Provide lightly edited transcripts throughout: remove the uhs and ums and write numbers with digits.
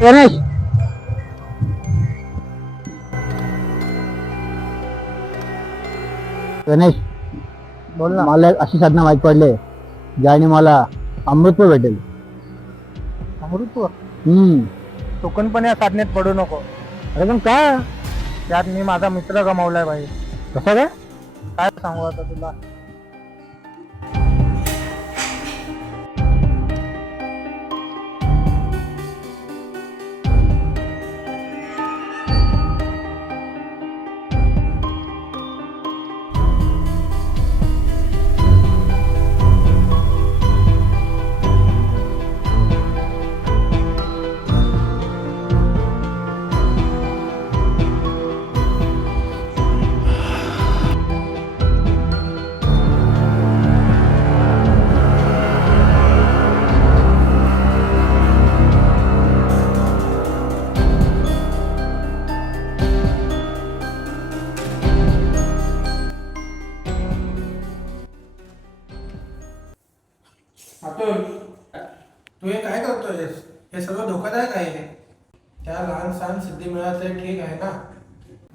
गणेश, गणेश बोल ना. मला एक अशी साधना माहीत पडले ज्याने मला अमृत भेटेल. अमृतपूर हम्म. चुकून पण या साधनेत पडू नको. अरे पण काय? त्यात मी माझा मित्र गमावलाय भाई. कसं काय? काय सांगू आता तुला. अतुल, तू हे काय करतोयस? हे सगळं धोकादायक आहे. त्या लहान सहान सिद्धी मिळालं ठीक आहे ना,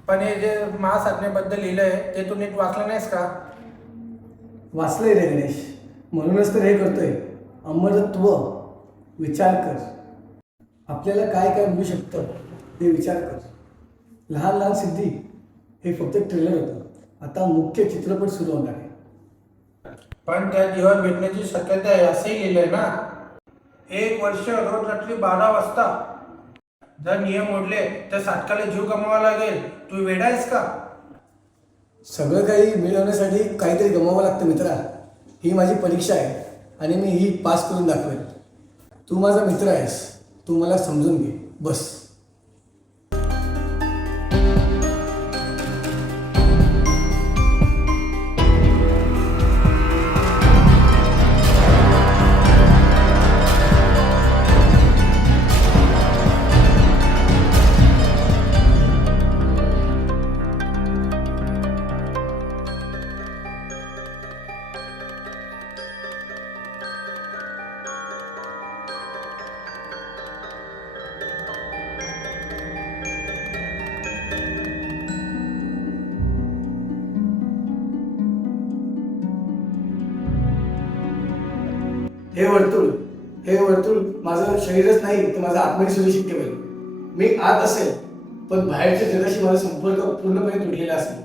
पण हे जे महासाधनेबद्दल लिहिलंय ते तू नीट वाचलं नाहीस का? वाचलंय रे गणेश, म्हणूनच तर हे करतोय. अमरत्व विचार कर. आपल्याला काय काय मिळू शकतं ते विचार कर. लहान लहान सिद्धी हे फक्त ट्रेलर होतं. आता मुख्य चित्रपट सुरू होणार आहे. पण त्या जीवन भेटण्याची शक्यता आहे असंही लिहिलंय ना. 1 वर्ष रोज रात्री 12 वाजता. जर नियम मोडले तर साटकाला जीव गमवावा लागेल. तू वेडा आहेस का? सगळं काही मिळवण्यासाठी काहीतरी गमावं लागतं मित्रा. ही माझी परीक्षा आहे आणि मी ही पास करून दाखवेल. तू माझा मित्र आहेस, तू मला समजून घे बस. हे वर्तुळ माझं शरीरच नाही तर माझा आत्माही सुरक्षित ठेवेल. मी आत असेल पण बाहेरच्या जगाशी माझा संपर्क पूर्णपणे तुटलेला असेल.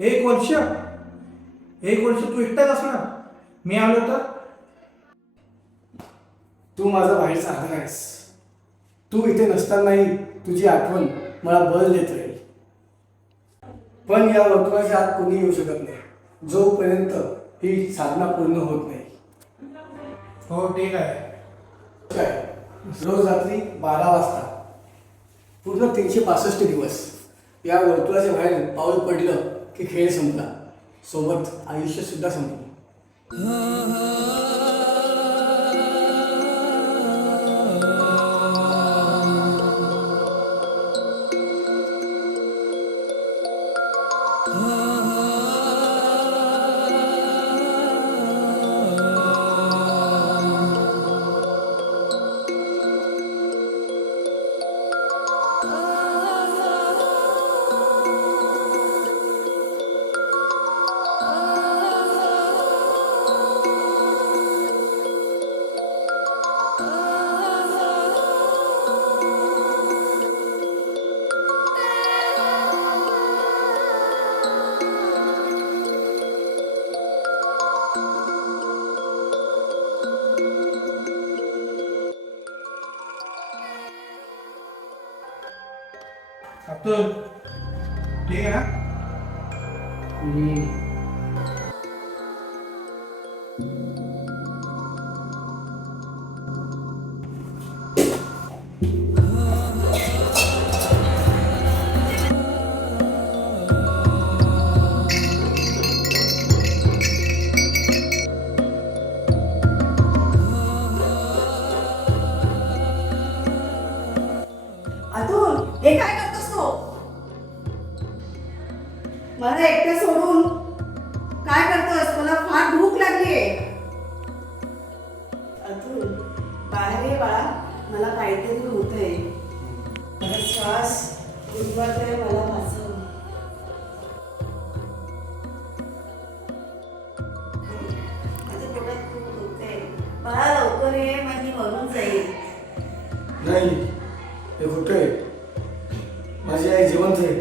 1 वर्ष तू एकटाच असणार. मी आलो तर? तू माझा बाहेरचा आधार आहेस. तू इथे नसतानाही तुझी आठवण मला बळ देत राहील. पण या वर्तुळाच्या आत कोणी येऊ शकत नाही जोपर्यंत ही साधना पूर्ण होत नाही. हो ठीक आहे. काय रोज रात्री 12 वाजता पूर्ण 365 दिवस या वर्तुळाच्या बाहेर पाऊल पडलं की खेळ संपला, सोबत आयुष्य सुद्धा संपलं. अतुल, ठीक आहे ना? अतुल, हे काय करतोस तू? मला एकटं सोडून काय करतोस? मला फार भूक लागलीये. अतुल, बाहेर ये बाळा, मला काहीतरी होतंय. श्वास गुदमरतोय, मला वाचव. माझ्या पोटात खूप दुखतंय. बाळा लवकर ये, माझी मरून जाईल. नाही, हे खोटं आहे. माझी आई जिवंत आहे.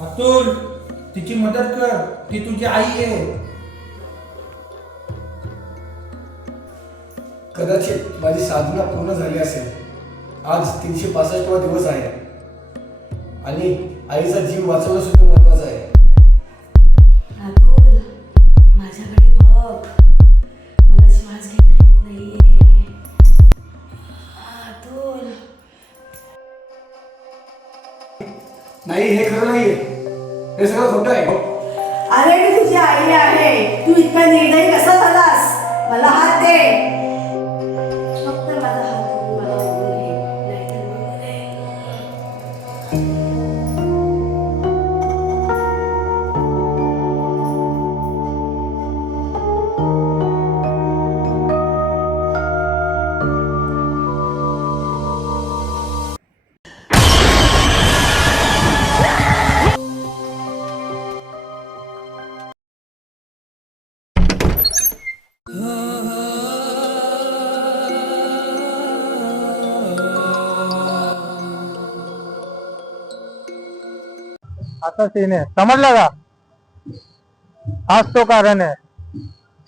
अतुल, तिची मदत कर, ती तुझी आई आहे. कदाचित माझी साधना पूर्ण झाली असेल. आज 365वा दिवस आहे आणि आईचा जीव वाचवणं सुद्धा महत्वाचं आहे. अतुल, माझ्याकडे बघ. मला श्वास घेता येत नाहीये. अतुल. नाही, हे खरं नाहीये. हे सगळं खोटं आहे. अरे मी तुझी आई आहे. तू इतका निर्दयी कसा झालास? मला हात दे. फक्त माझा हात धरून मला ओढून घे, नाहीतर मी मरेन. आता सीन आहे, समजलं का? हाच तो कारण आहे.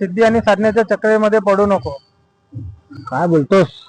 सिद्धी आणि साधनेच्या चक्रेमध्ये पडू नको. काय बोलतोस?